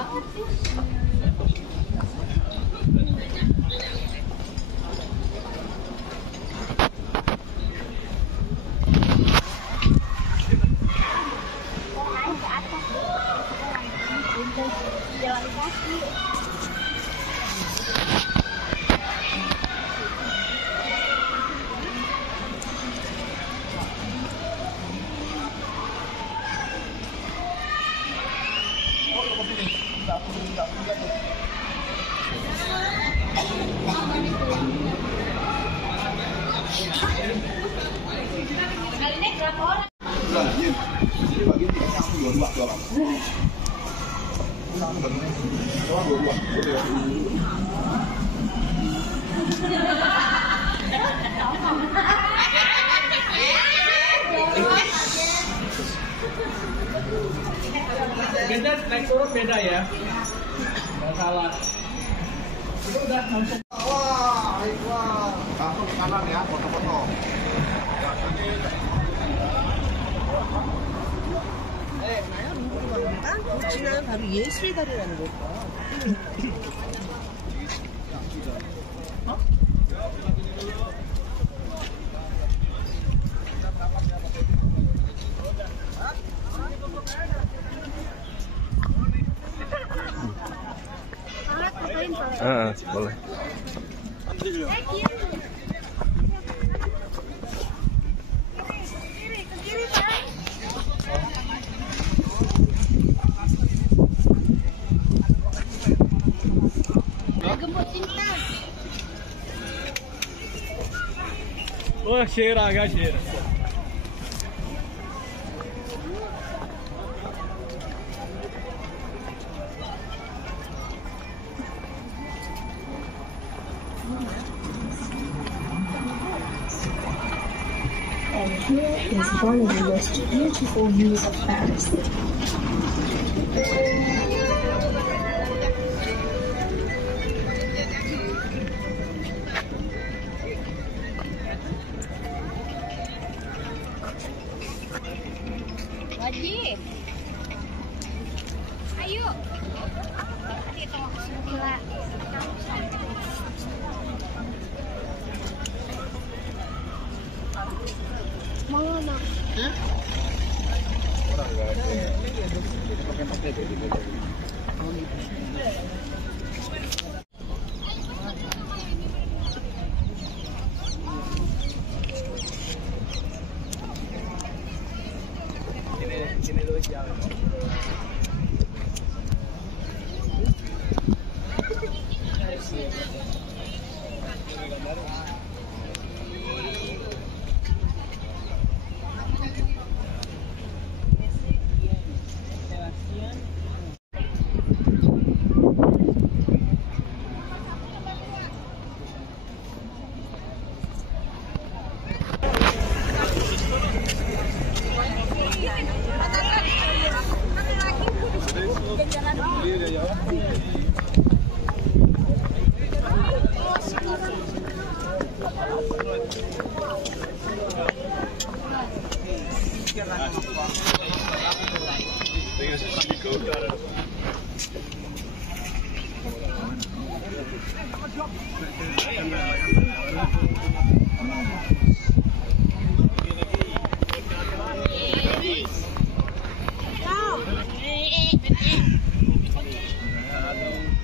banget sih. Naik ke atas. Jalan kaki. Kali ini berapa orang? Beda, naik turun beda ya. Nggak salah. Itu udah langsung. Wah, langsung ke kanan ya, foto-foto. 지난 바로 예술의 달이라는 걸까? boleh. Wah, share agak share. And here is one of the most beautiful views of Paris. Wajib. Ayo. Kita gila. Mau mana? Hah? Sini dulu jalan.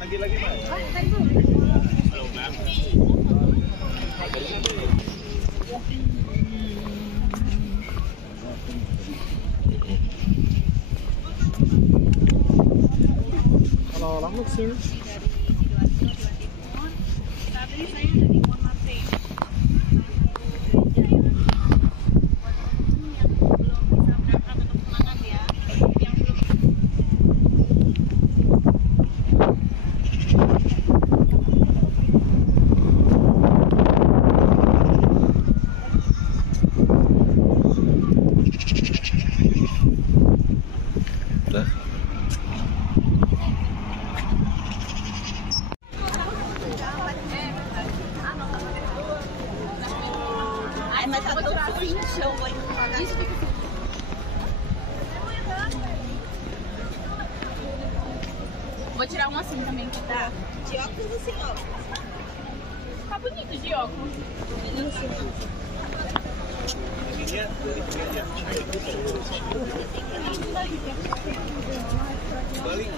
Lagi-lagi Pak. Halo, Ma'am. Kalau orang Mesir. Saat ini saya ada di Montmartre. Yang belum bisa berangkat untuk semangat ya. Yang belum. Vou tirar um assim também, que dá. De óculos ou sem óculos? Tá bonito de óculos. Balik.